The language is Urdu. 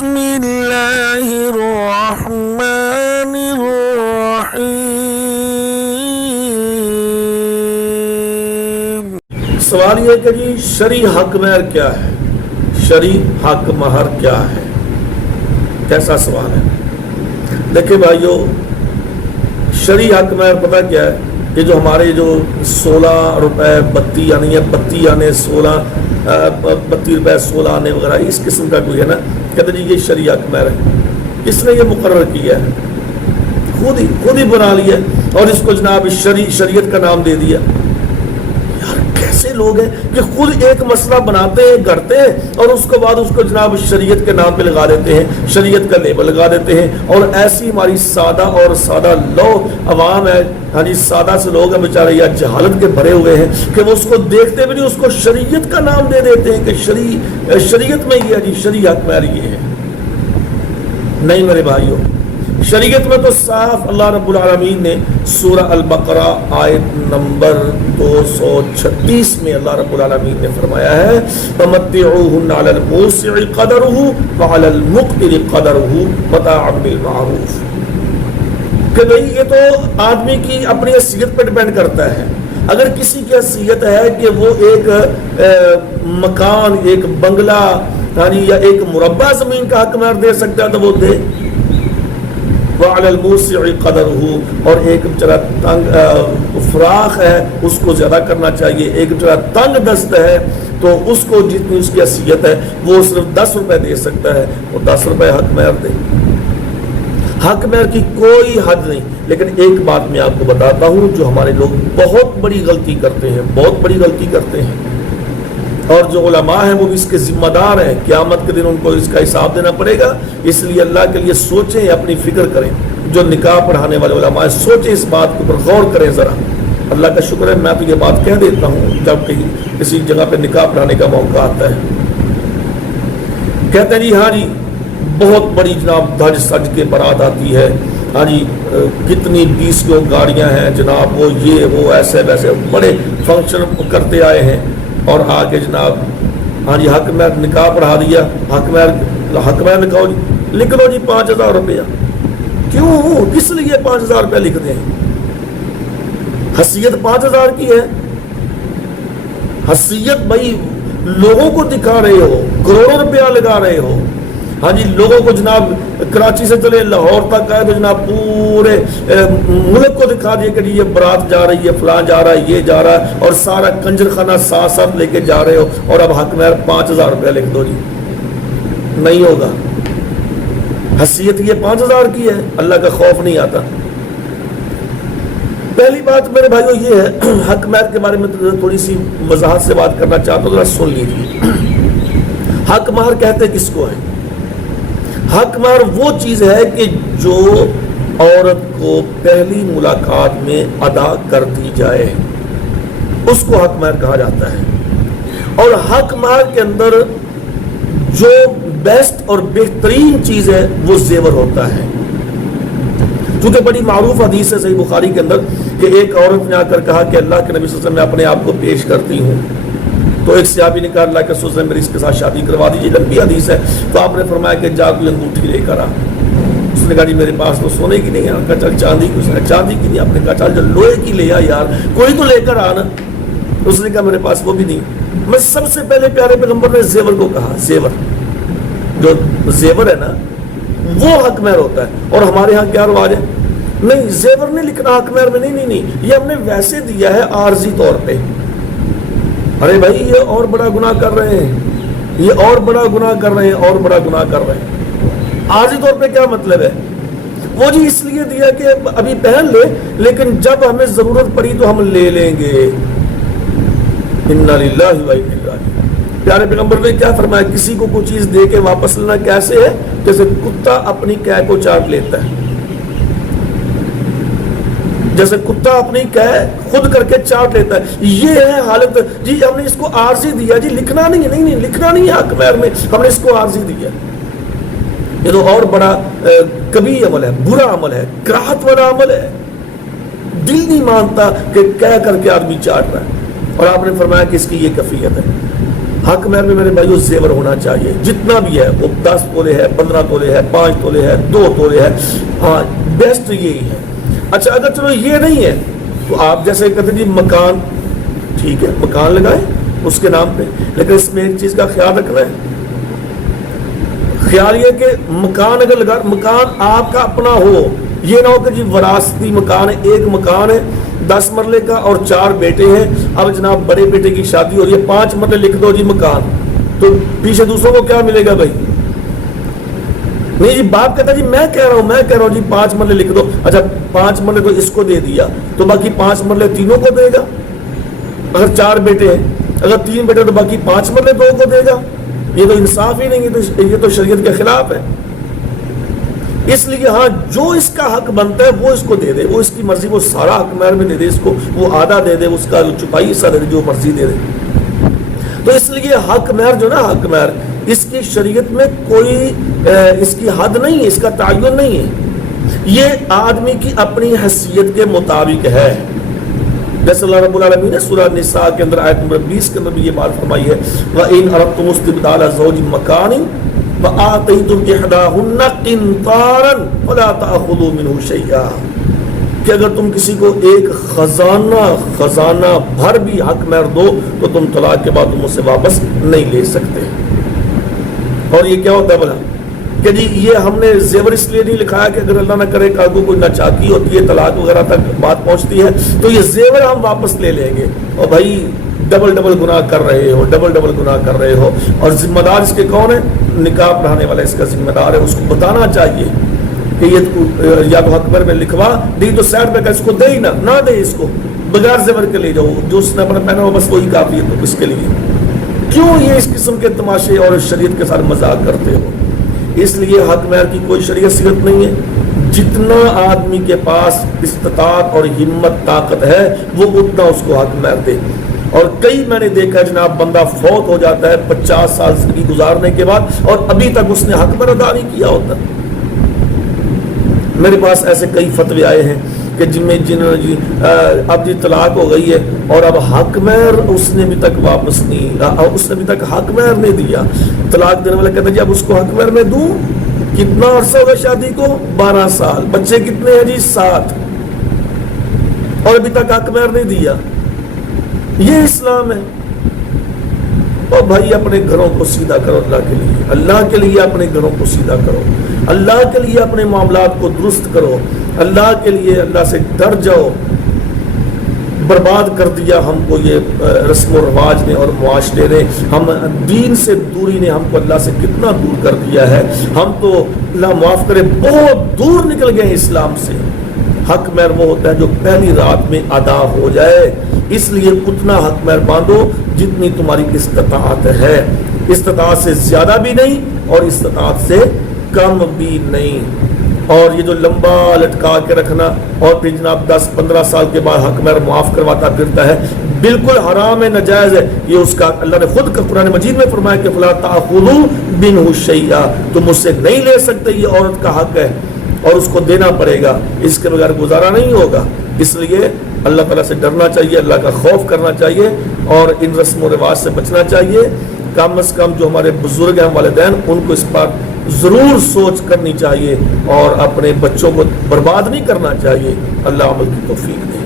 بسم اللہ الرحمن الرحیم۔ سوال یہ کہ جی شرعی حق مہر کیا ہے، شرعی حق مہر کیا ہے؟ کیسا سوال ہے؟ دیکھیں بھائیو، شرعی حق مہر پتہ کیا ہے؟ یہ جو ہمارے جو 16 روپے بتی آنے یا بتی آنے 32 روپے 16 آنے وغیرہ اس قسم کا کوئی ہے نا، کہتے ہیں یہ شرعی حق مہر ہے۔ کس نے یہ مقرر کیا ہے؟ خود ہی بنا لیا اور اس کو جناب شریعت کا نام دے دیا۔ یار کیسے لوگ ہیں کہ خود ایک مسئلہ بناتے ہیں، گھڑتے ہیں اور اس کے بعد اس کو جناب شریعت کے نام پہ لگا دیتے ہیں، شریعت کا لیبل لگا دیتے ہیں۔ اور ایسی ہماری سادہ لو عوام ہے، ہاں جی سادہ سے لوگ ہیں بیچارے یا جہالت کے بھرے ہوئے ہیں کہ وہ اس کو دیکھتے بھی نہیں، اس کو شریعت کا نام دے دیتے ہیں کہ شریعت میں یہ ہے جی شرعی حق مہر یہ ہے۔ نہیں میرے بھائیوں، شریعت میں تو صاف اللہ رب العالمین نے سورہ البقرہ آیت نمبر 236 میں اللہ رب العالمین نے فرمایا ہے فَمَتِّعُوهُنَّ عَلَى الْمُوسِعِ قَدَرُهُ وَعَلَى الْمُقْتِرِ قَدَرُهُ مَتَاعًا بِالْمَعْرُوفِ، کہ بھئی یہ تو آدمی کی اپنی حیثیت پر ڈیپینڈ کرتا ہے۔ اگر کسی کی حیثیت ہے کہ وہ ایک مکان، ایک بنگلہ یا ایک مربع زمین کا حق مہر دے سکتا ہے تو وہ دے۔ وَعَلَى الْمُوسِعِ قَدَرُهُ، اور ایک بچارہ تنگ فراخ ہے اس کو زیادہ کرنا چاہیے، ایک بچارہ تنگ دست ہے تو اس کو جتنی اس کی حیثیت ہے وہ صرف 10 روپے دے سکتا ہے، وہ 10 روپے حق مہر دے۔ حق مہر کی کوئی حد نہیں۔ لیکن ایک بات میں آپ کو بتاتا ہوں جو ہمارے لوگ بہت بڑی غلطی کرتے ہیں، بہت بڑی غلطی کرتے ہیں، اور جو علماء ہیں وہ بھی اس کے ذمہ دار ہیں، قیامت کے دن ان کو اس کا حساب دینا پڑے گا۔ اس لیے اللہ کے لیے سوچیں، اپنی فکر کریں۔ جو نکاح پڑھانے والے علماء ہیں سوچیں، اس بات کے اوپر غور کریں ذرا۔ اللہ کا شکر ہے میں تو یہ بات کہہ دیتا ہوں جب کہیں کسی جگہ پہ نکاح پڑھانے کا موقع آتا ہے، کہتے ہیں جی ہاں جی بہت بڑی جناب دھج سج کے بارات آتی ہے، ہاں جی کتنی 20 گاڑیاں ہیں جناب، وہ یہ وہ ایسے ویسے بڑے فنکشن کرتے آئے ہیں، اور آگے جناب ہاں جی حق مہر نکاح پڑھا دیا، حق مہر نکاح لکھ لو جی 5000 روپیہ۔ کیوں؟ کس لیے 5000 روپیہ لکھتے ہیں؟ حیثیت 5000 کی ہے؟ حیثیت بھائی لوگوں کو دکھا رہے ہو، کروڑوں روپیہ لگا رہے ہو، ہاں جی لوگوں کو جناب کراچی سے چلے لاہور تک آئے تو جناب پورے ملک کو دکھا دیا کہ یہ برات جا رہی ہے، فلاں جا رہا ہے، یہ جا رہا ہے، اور سارا کنجر خانہ ساتھ لے کے جا رہے ہو، اور اب حق مہر 5000 روپیہ لکھ دو جی۔ نہیں ہوگا، حیثیت یہ 5000 کی ہے، اللہ کا خوف نہیں آتا۔ پہلی بات میرے بھائیو یہ ہے، حق مہر کے بارے میں تھوڑی سی وضاحت سے بات کرنا چاہتا ہوں، ذرا سن لیجیے۔ حق مہر کہتے کس کو ہے؟ حق مہر وہ چیز ہے کہ جو عورت کو پہلی ملاقات میں ادا کر دی جائے، اس کو حق مہر کہا جاتا ہے۔ اور حق مہر کے اندر جو بیسٹ اور بہترین چیز ہے وہ زیور ہوتا ہے، کیونکہ بڑی معروف حدیث ہے صحیح بخاری کے اندر کہ ایک عورت نے آ کر کہا کہ اللہ کے نبی صلی اللہ علیہ وسلم میں اپنے آپ کو پیش کرتی ہوں، تو ایک صحابی نے کہا اللہ کے رسول سے میری اس کے ساتھ شادی کروا دیجیے، لمبی حدیث ہے۔ تو آپ نے فرمایا کہ جا کوئی انگوٹھی لے کر آ۔ اس نے کہا جی میرے پاس تو سونے کی نہیں ہے، کہا چل چاندی کی، اس نے چاندی کی نہیں، آپ نے کہا چل جو لوہے کی لے آ یار، کوئی تو لے کر آنا۔ اس نے کہا میرے پاس وہ بھی نہیں۔ میں سب سے پہلے پیارے پیغمبر نے زیور کو کہا، زیور جو زیور ہے نا وہ حق مہر ہوتا ہے۔ اور ہمارے ہاں کیا رواج ہے؟ نہیں زیور نہیں لکھنا حق مہر میں، نہیں، یہ ہم نے ویسے دیا ہے عارضی طور پہ۔ ارے بھائی یہ اور بڑا گناہ کر رہے ہیں، یہ اور بڑا گناہ کر رہے ہیں، اور بڑا گناہ کر رہے ہیں۔ عارضی طور پہ کیا مطلب ہے؟ وہ جی اس لیے دیا کہ ابھی پہن لے، لیکن جب ہمیں ضرورت پڑی تو ہم لے لیں گے۔ انا للہ و انا الیہ راجعون۔ پیارے پیغمبر نے کیا فرمایا؟ کسی کو کوئی چیز دے کے واپس لینا کیسے ہے؟ جیسے کتا اپنی قے کو چاٹ لیتا ہے، جیسے کتا اپنی قے خود کر کے چاٹ لیتا ہے، یہ ہے حالت جی۔ ہم نے اس کو عارضی دیا جی، لکھنا نہیں ہے، نہیں لکھنا نہیں ہے حق مہر میں، ہم نے اس کو عارضی دیا۔ یہ تو اور بڑا کبھی عمل ہے، برا عمل ہے، کراہت والا عمل ہے۔ دل نہیں مانتا کہ کہہ کر کے آدمی چاٹ رہا ہے، اور آپ نے فرمایا کہ اس کی یہ کفیت ہے۔ حق مہر میں میرے بھائیوں زیور ہونا چاہیے، جتنا بھی ہے، وہ 10 تولے ہے، 15 تولے ہے، 5 تولے ہے، 2 تولے ہے، ہاں بیسٹ یہی ہے۔ اچھا اگر چلو یہ نہیں ہے تو آپ جیسے کہتے ہیں جی مکان، ٹھیک ہے مکان لگائیں اس کے نام پہ، لیکن اس میں ایک چیز کا خیال رکھنا ہے، خیال یہ کہ مکان اگر لگا، مکان آپ کا اپنا ہو، یہ نہ ہو کہ جی وراثتی مکان ہے، ایک مکان ہے 10 مرلے کا اور 4 بیٹے ہیں، اب جناب بڑے بیٹے کی شادی ہو رہی ہے، 5 مرلے لکھ دو جی مکان، تو پیچھے دوسروں کو کیا ملے گا بھائی؟ نہیں جی باپ کہتا جی میں کہہ رہا ہوں جی 5 مرلے لکھ دو، اچھا 5 مرلے تو اس کو دے دیا تو باقی 5 مرلے تینوں کو دے گا، اگر 4 بیٹے ہیں، اگر 3 بیٹے تو باقی 5 مرلے 2 کو دے گا، یہ تو انصاف ہی نہیں ہے، یہ تو شریعت کے خلاف ہے۔ اس لیے ہاں جو اس کا حق بنتا ہے وہ اس کو دے دے، وہ اس کی مرضی، وہ سارا حق مہر میں دے دے، اس کو وہ آدھا دے دے، اس کا چپائی حصہ دے دے، جو مرضی دے دے۔ تو اس لیے حق مہر جو نا، حق مہر اس کی شریعت میں کوئی اس کی حد نہیں ہے، اس کا تعین نہیں ہے، یہ آدمی کی اپنی حیثیت کے مطابق ہے۔ جیسے اللہ رب العالمین نے سورہ نساء کے اندر آیت نمبر 20 کے اندر بھی یہ بات فرمائی ہے، وَإِنْ أَرَدْتُمُ اسْتِبْدَالَ زَوْجٍ مَكَانٍ وَآتَيْتُمْ إِحْدَاهُنَّ قِنْطَارًا فَلَا تَأْخُذُوا مِنْهُ شَيْئًا، کہ اگر تم کسی کو ایک خزانہ بھر بھی حق مہر دو تو تم طلاق کے بعد تم اسے واپس نہیں لے سکتے۔ اور یہ کیا ہوتا ہے بھلا کہ جی یہ ہم نے زیور اس لیے نہیں لکھایا کہ اگر اللہ نہ کرے کل کو کوئی ناچاکی ہوتی ہے، طلاق وغیرہ تک بات پہنچتی ہے تو یہ زیور ہم واپس لے لیں گے، اور بھائی ڈبل گناہ کر رہے ہو، ڈبل گناہ کر رہے ہو۔ اور ذمہ دار اس کے کون ہے؟ نکاح پڑھانے والا اس کا ذمہ دار ہے، اس کو بتانا چاہیے کہ یہ یا تو حق مہر میں لکھوا، نہیں تو سائڈ پہ اس کو دے ہی نہ دے، اس کو بغیر زیور کے لے جاؤ، جو اس نے اپنا پہنا ہو بس وہی کافی ہے، تو اس کے لیے کیوں یہ اس قسم کے تماشے اور شریعت کے ساتھ مذاق کرتے ہو؟ اس لیے حق مہر کی کوئی شریعت صیغت نہیں ہے، جتنا آدمی کے پاس استطاعت اور ہمت طاقت ہے وہ اتنا اس کو حق مہر دے۔ اور کئی میں نے دیکھا جناب بندہ فوت ہو جاتا ہے 50 سال زندگی گزارنے کے بعد اور ابھی تک اس نے حق مہر ادا نہیں کیا ہوتا۔ میرے پاس ایسے کئی فتوے آئے ہیں کہ اب جی طلاق ہو گئی ہے اور اب حق مہر اس نے ابھی تک واپس نہیں، اس نے ابھی تک حق مہر نہیں دیا، طلاق دینے والا کہتا ہے جی اب اس کو حق مہر میں دوں، کتنا عرصہ ہوگا شادی کو؟ 12 سال، بچے کتنے ہیں جی؟ 7، اور ابھی تک حق مہر نہیں دیا۔ یہ اسلام ہے؟ اور بھائی اپنے گھروں کو سیدھا کرو، اللہ کے لیے اپنے گھروں کو سیدھا کرو، اللہ کے لیے اپنے معاملات کو درست کرو، اللہ کے لیے اللہ سے ڈر جاؤ۔ برباد کر دیا ہم کو یہ رسم و رواج نے اور معاشرے نے، ہم دین سے دوری نے ہم کو اللہ سے کتنا دور کر دیا ہے، ہم تو اللہ معاف کرے بہت دور نکل گئے ہیں اسلام سے۔ حق مہر وہ ہوتا ہے جو پہلی رات میں ادا ہو جائے، اس لیے اتنا حق مہر باندھو جتنی تمہاری استطاعت ہے، استطاعت سے زیادہ بھی نہیں اور استطاعت سے کم بھی نہیں۔ اور یہ جو لمبا لٹکا کے رکھنا اور پھر جناب 10-15 سال کے بعد حق مہر معاف کرواتا پھرتا ہے، بالکل حرام ہے، ناجائز ہے۔ یہ اس کا اللہ نے خود قرآن مجید میں فرمایا کہ فلا تأخذوا منه شيئا، تم اس سے نہیں لے سکتے، یہ عورت کا حق ہے اور اس کو دینا پڑے گا، اس کے بغیر گزارا نہیں ہوگا۔ اس لیے اللہ تعالیٰ سے ڈرنا چاہیے، اللہ کا خوف کرنا چاہیے اور ان رسم و رواج سے بچنا چاہیے۔ کم از کم جو ہمارے بزرگ ہیں والدین، ان کو اس پر ضرور سوچ کرنی چاہیے اور اپنے بچوں کو برباد نہیں کرنا چاہیے۔ اللہ عمل کی توفیق دے۔